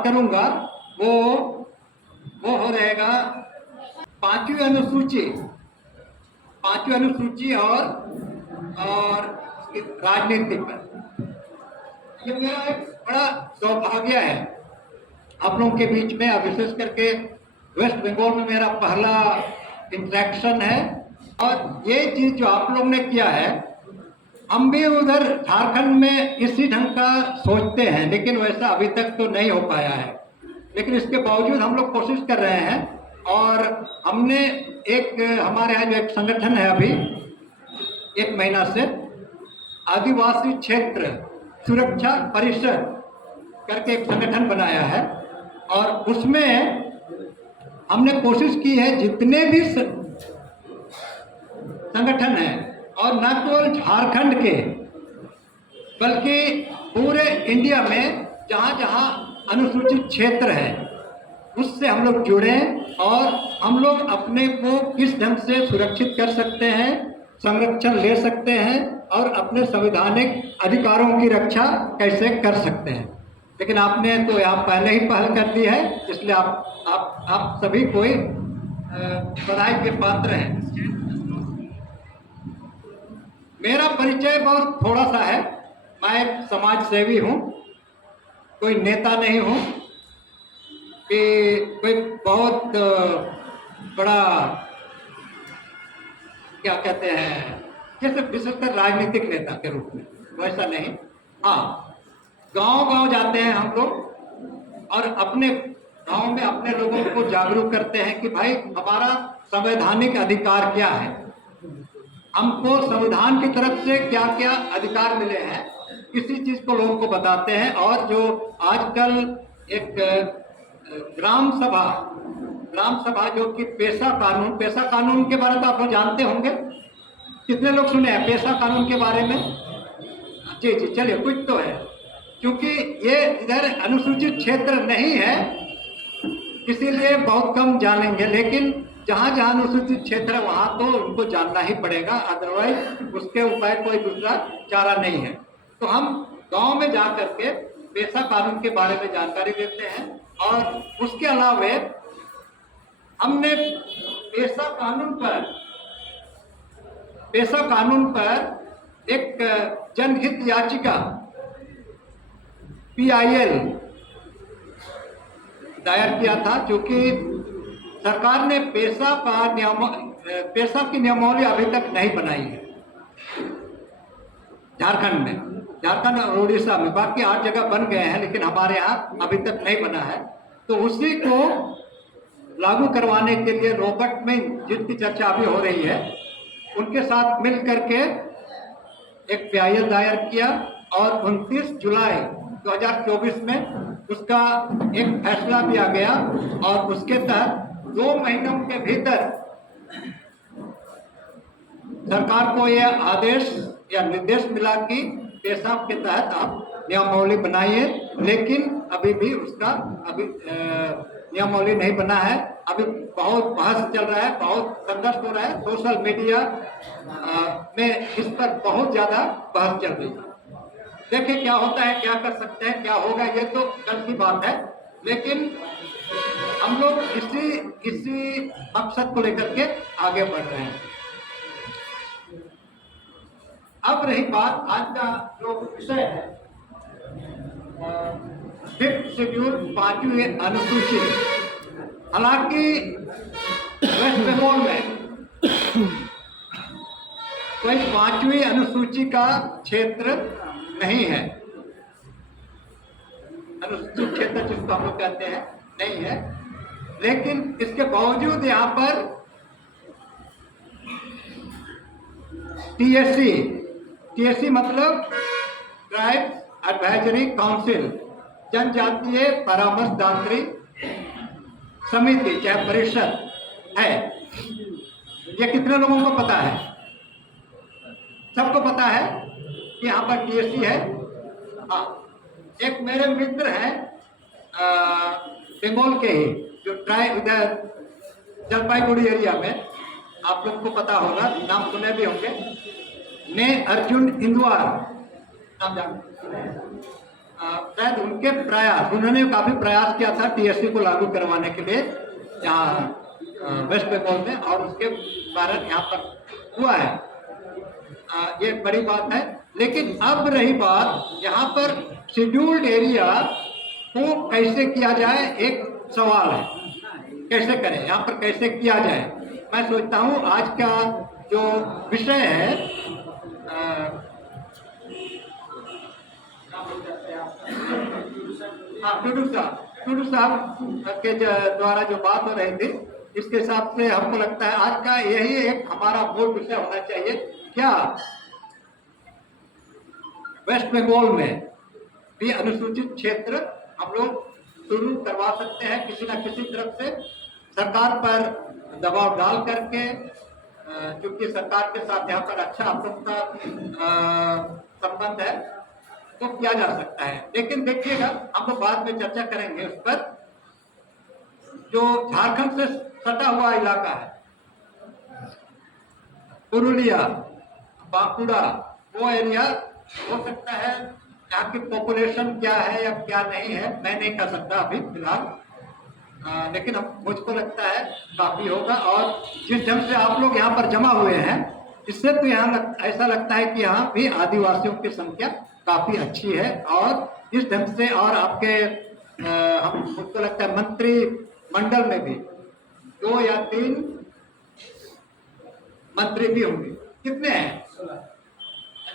बात करूंगा वो हो रहेगा पांचवी अनुसूची और राजनीति पर। ये मेरा एक बड़ा सौभाग्य है आप लोगों के बीच में, विशेष करके वेस्ट बंगाल में मेरा पहला इंटरेक्शन है। और ये चीज जो आप लोग ने किया है, हम भी उधर झारखंड में इसी ढंग का सोचते हैं, लेकिन वैसा अभी तक तो नहीं हो पाया है। लेकिन इसके बावजूद हम लोग कोशिश कर रहे हैं। और हमने हमारे यहाँ जो एक संगठन है अभी 1 महीना से, आदिवासी क्षेत्र सुरक्षा परिषद करके एक संगठन बनाया है। और उसमें हमने कोशिश की है जितने भी संगठन हैं, और न केवल झारखंड के बल्कि पूरे इंडिया में जहाँ जहाँ अनुसूचित क्षेत्र है उससे हम लोग जुड़े और हम लोग अपने को किस ढंग से सुरक्षित कर सकते हैं, संरक्षण ले सकते हैं और अपने संवैधानिक अधिकारों की रक्षा कैसे कर सकते हैं। लेकिन आपने तो यहाँ पहले ही पहल कर दी है, इसलिए आप सभी कोई बधाई के पात्र हैं। मेरा परिचय बहुत थोड़ा सा है। मैं एक समाज सेवी हूँ, कोई नेता नहीं हूँ कि कोई बहुत बड़ा क्या कहते हैं, जैसे विशेषकर राजनीतिक नेता के रूप में, वैसा नहीं। हाँ, गांव जाते हैं हम लोग और अपने गांव में अपने लोगों को जागरूक करते हैं कि भाई हमारा संवैधानिक अधिकार क्या है, हमको संविधान की तरफ से क्या क्या अधिकार मिले हैं, किसी चीज को लोगों को बताते हैं। और जो आजकल एक ग्राम सभा जो कि पेशा कानून के बारे में आप लोग जानते होंगे, कितने लोग सुने हैं पेशा कानून के बारे में? जी, चलिए कुछ तो है, क्योंकि ये इधर अनुसूचित क्षेत्र नहीं है इसीलिए बहुत कम जानेंगे। लेकिन जहाँ जहाँ अनुसूचित क्षेत्र है वहाँ तो उनको जानना ही पड़ेगा, अदरवाइज उसके उपाय कोई दूसरा चारा नहीं है। तो हम गांव में जा करके पेशा कानून के बारे में जानकारी देते हैं। और उसके अलावे हमने पेशा कानून पर एक जनहित याचिका PIL दायर किया था, क्योंकि सरकार ने पेशा की नियमावली अभी तक नहीं बनाई है झारखंड और उड़ीसा में। बाकी 8 जगह बन गए हैं, लेकिन हमारे यहाँ अभी तक नहीं बना है। तो उसी को लागू करवाने के लिए रॉबर्ट में जिसकी चर्चा अभी हो रही है, उनके साथ मिल करके एक PIL दायर किया और 29 जुलाई 2024 में उसका एक फैसला भी आ गया। और उसके तहत 2 महीनों के भीतर सरकार को यह आदेश या निर्देश मिला कि पेशा के तहत आप नियमावली बनाइए। लेकिन अभी भी उसका नियमावली नहीं बना है। अभी बहुत बहस चल रहा है, बहुत संघर्ष हो रहा है, सोशल मीडिया में इस पर बहुत ज्यादा बहस चल रही है। देखिए क्या होता है, क्या कर सकते हैं, क्या होगा, ये तो कल की बात है। लेकिन हम लोग इसी मकसद को लेकर के आगे बढ़ रहे हैं। अब रही बात आज का जो विषय है, 5th शेड्यूल 5वीं अनुसूची। हालांकि वेस्ट बंगाल में कोई 5वीं अनुसूची का क्षेत्र नहीं है, अनुसूचित क्षेत्र जिसको हम लोग कहते हैं नहीं है। लेकिन इसके बावजूद यहाँ पर TSC मतलब ट्राइब्स एडवाइजरी काउंसिल, जनजातीय परामर्शदात्री समिति चाहे परिषद है। ये कितने लोगों को पता है? सबको पता है कि यहाँ पर TSC है। हाँ, एक मेरे मित्र हैं बंगाल के ही, जो इधर जलपाईगुड़ी एरिया में, आप लोग को पता होगा, नाम सुने भी होंगे, ने अर्जुन इंदुआर नाम जानते? शायद उनके प्रयास, उन्होंने काफी प्रयास किया था टीएससी को लागू करवाने के लिए यहाँ वेस्ट बंगाल में, और उसके कारण यहाँ पर हुआ है। ये बड़ी बात है। लेकिन अब रही बात यहाँ पर शेड्यूल्ड एरिया को कैसे किया जाए, एक सवाल है, कैसे करें, यहाँ पर कैसे किया जाए। मैं सोचता हूँ आज का जो विषय है टूडू साहब के द्वारा जो बात हो रही थी, इसके हिसाब से हमको लगता है आज का यही एक हमारा मूल विषय होना चाहिए। क्या वेस्ट बंगाल में भी अनुसूचित क्षेत्र हम लोग शुरू करवा सकते हैं किसी न किसी तरफ से, सरकार पर दबाव डाल करके, क्योंकि सरकार के साथ यहाँ पर अच्छा आप लोग का संबंध है, तो किया जा सकता है। लेकिन देखिएगा, हम लोग बाद में चर्चा करेंगे उस पर। जो झारखंड से सटा हुआ इलाका है, पुरुलिया, बांकुड़ा, वो एरिया हो सकता है, यहाँ की पॉपुलेशन क्या है या क्या नहीं है मैं नहीं कह सकता अभी फिलहाल, लेकिन मुझको लगता है काफी होगा। और जिस ढंग से आप लोग यहाँ पर जमा हुए हैं, इससे तो यहाँ ऐसा लगता है कि यहाँ भी आदिवासियों की संख्या काफी अच्छी है। और इस ढंग से, और आपके मुझको लगता है मंत्री मंडल में भी 2 या 3 मंत्री भी होंगे। कितने हैं?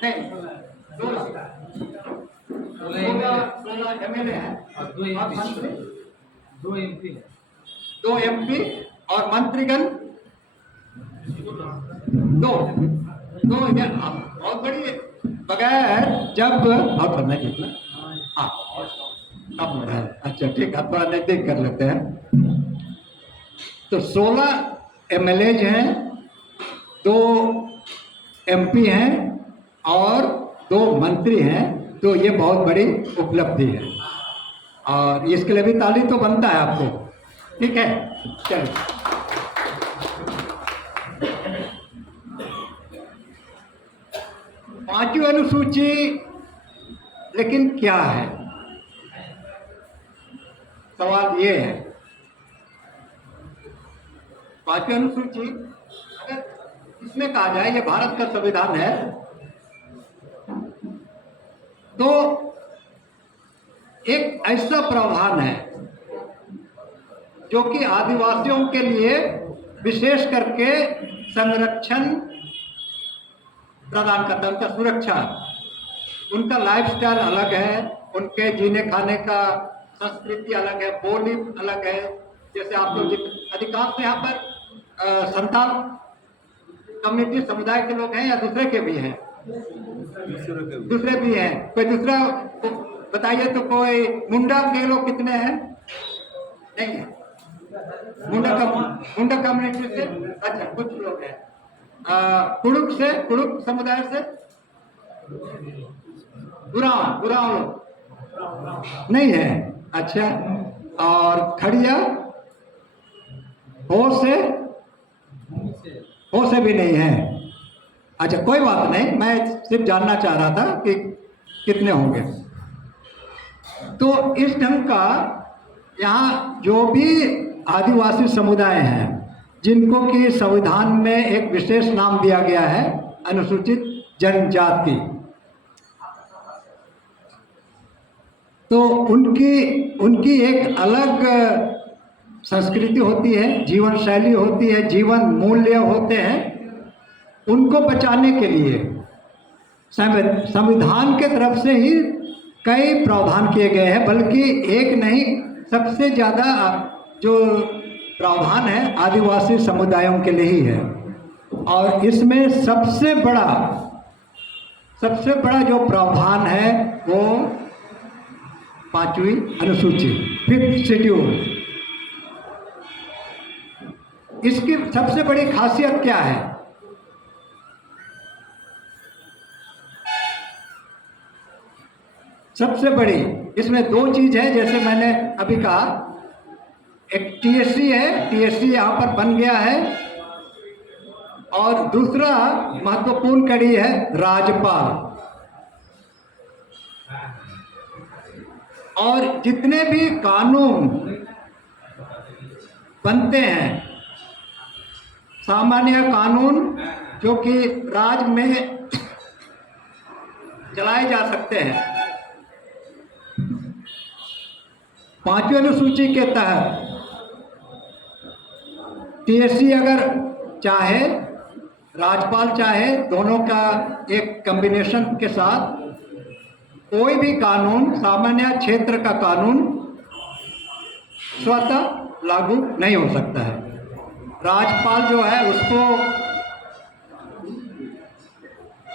नहीं, 16 एमएलए हैं और 2 एमपी और मंत्रीगण 2 बहुत बड़ी है। बगैर जब आप करना कितना, हाँ अब अच्छा ठीक है, थोड़ा नजदीक कर लेते हैं। तो 16 एमएलए हैं, 2 एमपी हैं और 2 मंत्री हैं, तो ये बहुत बड़ी उपलब्धि है और इसके लिए भी ताली तो बनता है आपको। ठीक है, चलिए। पांचवी अनुसूची लेकिन क्या है, सवाल ये है। पांचवी अनुसूची अगर इसमें कहा जाए ये भारत का संविधान है, तो एक ऐसा प्रावधान है जो कि आदिवासियों के लिए विशेष करके संरक्षण प्रदान करता है, उनका सुरक्षा। उनका लाइफस्टाइल अलग है, उनके जीने खाने का संस्कृति अलग है, बोली अलग है। जैसे आप लोग अधिकांश यहाँ पर संताल कम्युनिटी समुदाय के लोग हैं या दूसरे के भी हैं? दूसरे भी हैं। कोई दूसरा बताइए तो, कोई मुंडा के लोग कितने हैं? नहीं है, मुंडा कम्युनिटी से अच्छा कुछ लोग हैं। कुड़ुक से, कुड़ुक समुदाय से गुराव लोग नहीं है। अच्छा, और खड़िया हो से भी नहीं है। अच्छा कोई बात नहीं, मैं सिर्फ जानना चाह रहा था कि कितने होंगे। तो इस ढंग का यहाँ जो भी आदिवासी समुदाय हैं, जिनको कि संविधान में एक विशेष नाम दिया गया है अनुसूचित जनजाति, तो उनकी एक अलग संस्कृति होती है, जीवन शैली होती है, जीवन मूल्य होते हैं। उनको बचाने के लिए संविधान के तरफ से ही कई प्रावधान किए गए हैं, बल्कि एक नहीं, सबसे ज़्यादा जो प्रावधान है आदिवासी समुदायों के लिए ही है। और इसमें सबसे बड़ा जो प्रावधान है वो 5वीं अनुसूची, 5th शेड्यूल। इसकी सबसे बड़ी खासियत क्या है? सबसे बड़ी इसमें 2 चीज है, जैसे मैंने अभी कहा, एक टीएससी है, टीएससी यहाँ पर बन गया है, और दूसरा महत्वपूर्ण कड़ी है राज्यपाल। और जितने भी कानून बनते हैं, सामान्य कानून जो कि राज्य में चलाए जा सकते हैं, 5वीं अनुसूची के तहत टीएससी अगर चाहे, राज्यपाल चाहे, दोनों का एक कॉम्बिनेशन के साथ कोई भी कानून, सामान्य क्षेत्र का कानून स्वतः लागू नहीं हो सकता है। राज्यपाल जो है उसको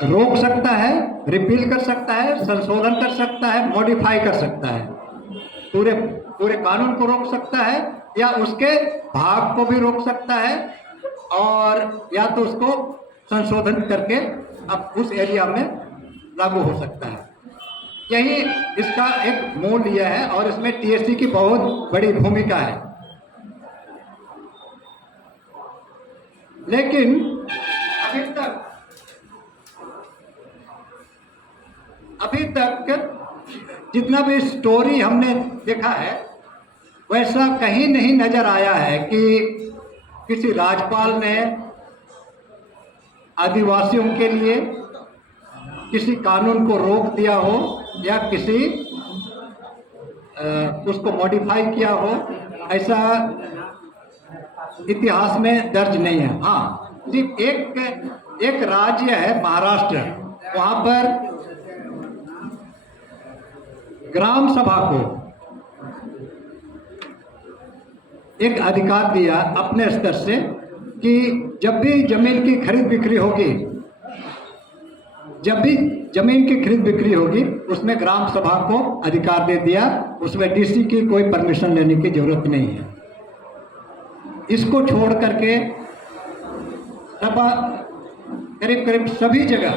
रोक सकता है, रिपील कर सकता है, संशोधन कर सकता है, मॉडिफाई कर सकता है, पूरे कानून को रोक सकता है या उसके भाग को भी रोक सकता है, और या तो उसको संशोधन करके अब उस एरिया में लागू हो सकता है। यही इसका एक मूल यह है, और इसमें टीएससी की बहुत बड़ी भूमिका है। लेकिन अभी तक जितना भी स्टोरी हमने देखा है, वैसा कहीं नहीं नजर आया है कि किसी राज्यपाल ने आदिवासियों के लिए किसी कानून को रोक दिया हो या किसी उसको मॉडिफाई किया हो, ऐसा इतिहास में दर्ज नहीं है। हाँ, सिर्फ एक राज्य है महाराष्ट्र, वहाँ पर ग्राम सभा को एक अधिकार दिया अपने स्तर से कि जब भी जमीन की खरीद बिक्री होगी, जब भी जमीन की खरीद बिक्री होगी, उसमें ग्राम सभा को अधिकार दे दिया, उसमें डीसी की कोई परमिशन लेने की जरूरत नहीं है। इसको छोड़ करके सभा करीब करीब सभी जगह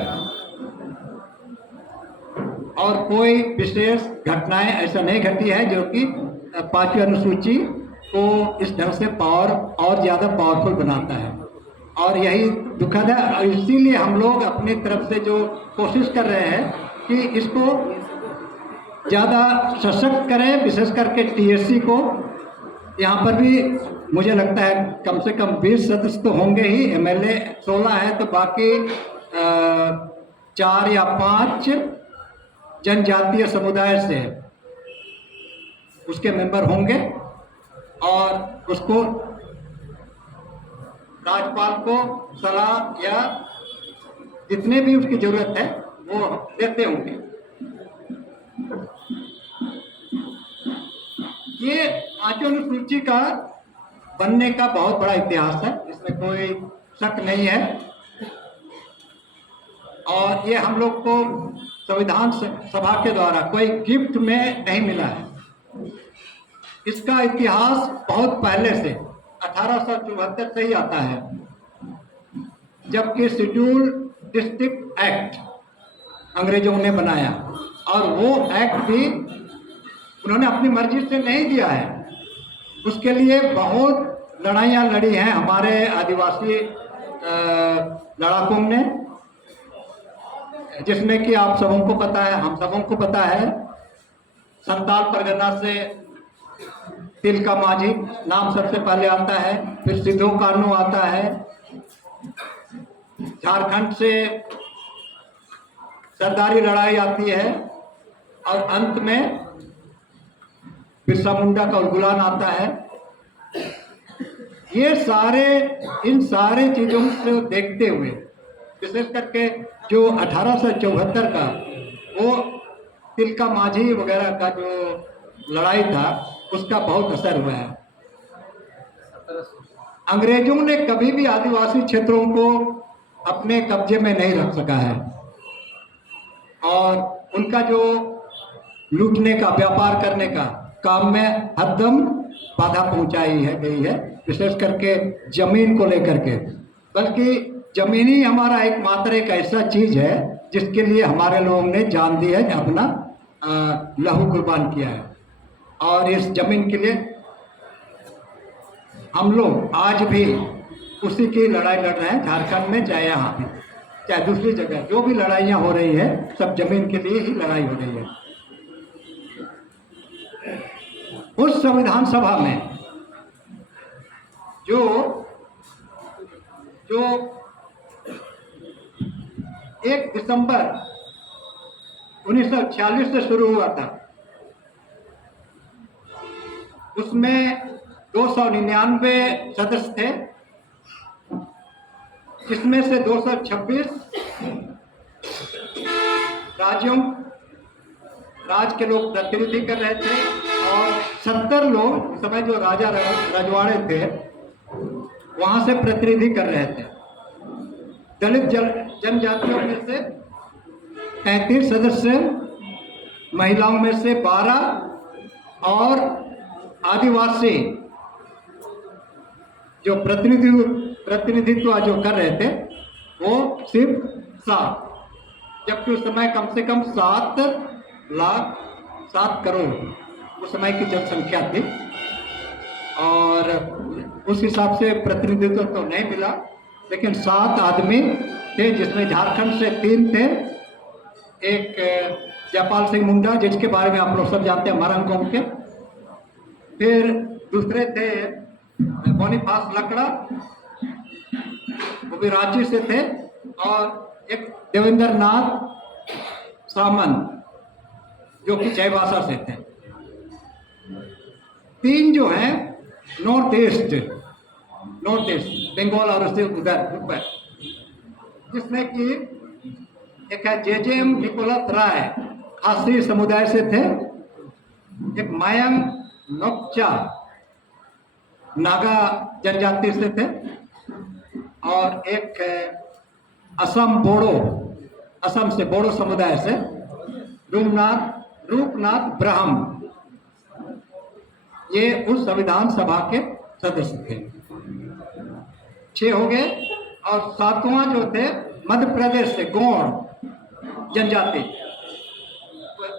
और कोई विशेष घटनाएं ऐसा नहीं घटी है जो कि 5वीं अनुसूची को इस ढंग से और ज़्यादा पावरफुल बनाता है। और यही दुखद है, और इसीलिए हम लोग अपनी तरफ से जो कोशिश कर रहे हैं कि इसको ज़्यादा सशक्त करें, विशेष करके टीएससी को। यहाँ पर भी मुझे लगता है कम से कम 20 सदस्य तो होंगे ही, एमएलए 16 है, तो बाकी 4 या 5 जनजातीय समुदाय से उसके मेंबर होंगे, और उसको राज्यपाल को सलाह या जितने भी उसकी जरूरत है वो देते होंगे। ये 5वीं अनुसूची का बनने का बहुत बड़ा इतिहास है, इसमें कोई शक नहीं है, और ये हम लोग को संविधान सभा के द्वारा कोई गिफ्ट में नहीं मिला है। इसका इतिहास बहुत पहले से 1874 से ही आता है, जबकि शेड्यूल डिस्ट्रिक्ट एक्ट अंग्रेजों ने बनाया, और वो एक्ट भी उन्होंने अपनी मर्जी से नहीं दिया है। उसके लिए बहुत लड़ाइयाँ लड़ी हैं हमारे आदिवासी लड़ाकों ने, जिसमें कि आप सबों को पता है, हम सबों को पता है। संताल परगना से तिलका माझी नाम सबसे पहले आता है, फिर सिद्धो कानू आता है, झारखंड से सरदारी लड़ाई आती है, और अंत में बिरसा मुंडा का उलगुलान आता है। ये इन सारे चीजों से देखते हुए विशेष करके जो 1874 का वो तिलका माझी वगैरह का जो लड़ाई था, उसका बहुत असर हुआ है। अंग्रेजों ने कभी भी आदिवासी क्षेत्रों को अपने कब्जे में नहीं रख सका है, और उनका जो लूटने का, व्यापार करने का काम में हरदम बाधा पहुंचाई गई है, विशेष करके जमीन को लेकर के। बल्कि जमीन ही हमारा एकमात्र एक ऐसा चीज है जिसके लिए हमारे लोगों ने जान दी है, अपना लहू कुर्बान किया है, और इस जमीन के लिए हम लोग आज भी उसी की लड़ाई लड़ रहे हैं। झारखंड में चाहे यहाँ भी, चाहे दूसरी जगह, जो भी लड़ाइयाँ हो रही है सब जमीन के लिए ही लड़ाई हो रही है। उस संविधान सभा में जो जो 1 दिसंबर 1946 से शुरू हुआ था, उसमें 299 सदस्य थे, जिसमें से 226 राज्य के लोग प्रतिनिधि कर रहे थे और 70 लोग, समय जो राजा रजवाड़े थे वहां से प्रतिनिधि कर रहे थे। दलित जनजातियों में से 33 सदस्य, महिलाओं में से 12 और आदिवासी जो प्रतिनिधित्व जो कर रहे थे वो सिर्फ 7, जबकि उस समय कम से कम 7 करोड़ उस समय की जनसंख्या थी और उस हिसाब से प्रतिनिधित्व तो नहीं मिला, लेकिन 7 आदमी थे, जिसमें झारखंड से 3 थे, एक जयपाल सिंह मुंडा जिसके बारे में आप लोग सब जानते हैं, मरंगोम के, फिर दूसरे थे बोनीफास लकड़ा, वो भी रांची से थे, और एक देवेंद्र नाथ सामंत जो कि चाईबासा से थे। 3 जो हैं नॉर्थ ईस्ट बंगाल और उससे उधर, जिसमें कि एक है JJM निकोलस राय, खासी समुदाय से थे, एक मायंग नोक्चा नागा जनजाति से थे, और एक असम से बोडो समुदाय से रूपनाथ ब्रह्म, ये उस संविधान सभा के सदस्य थे। 6 हो गए, और 7वां जो थे मध्य प्रदेश से गोंड जनजाति,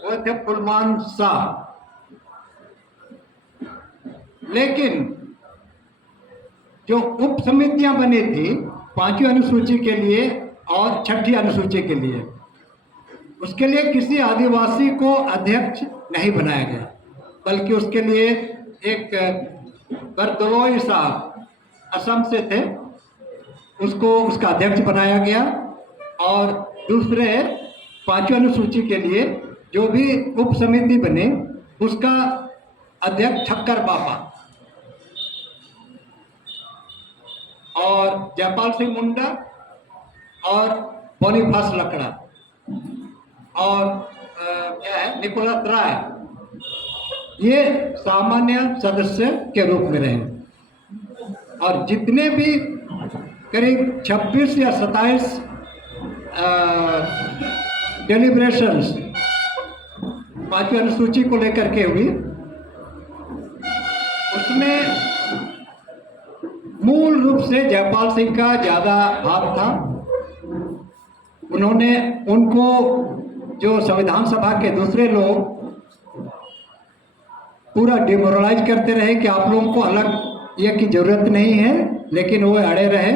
वो थे फुलमान शाह। लेकिन जो उप समितियां बनी थी 5वीं अनुसूची के लिए और 6ठी अनुसूची के लिए, उसके लिए किसी आदिवासी को अध्यक्ष नहीं बनाया गया, बल्कि उसके लिए एक बरदलोई साहब असम से थे, उसको उसका अध्यक्ष बनाया गया। और दूसरे 5वीं अनुसूची के लिए जो भी उप समिति बने उसका अध्यक्ष ठक्कर बापा, और जयपाल सिंह मुंडा और बोनीफास लकड़ा और क्या है निकोलस राय, ये सामान्य सदस्य के रूप में रहे। और जितने भी करीब 26 या 27 डेलिब्रेशंस 5वीं अनुसूची को लेकर के हुई, उसमें मूल रूप से जयपाल सिंह का ज़्यादा हाथ था। उन्होंने उनको, जो संविधान सभा के दूसरे लोग पूरा डिमोरलाइज करते रहे कि आप लोगों को अलग ये की जरूरत नहीं है, लेकिन वो अड़े रहे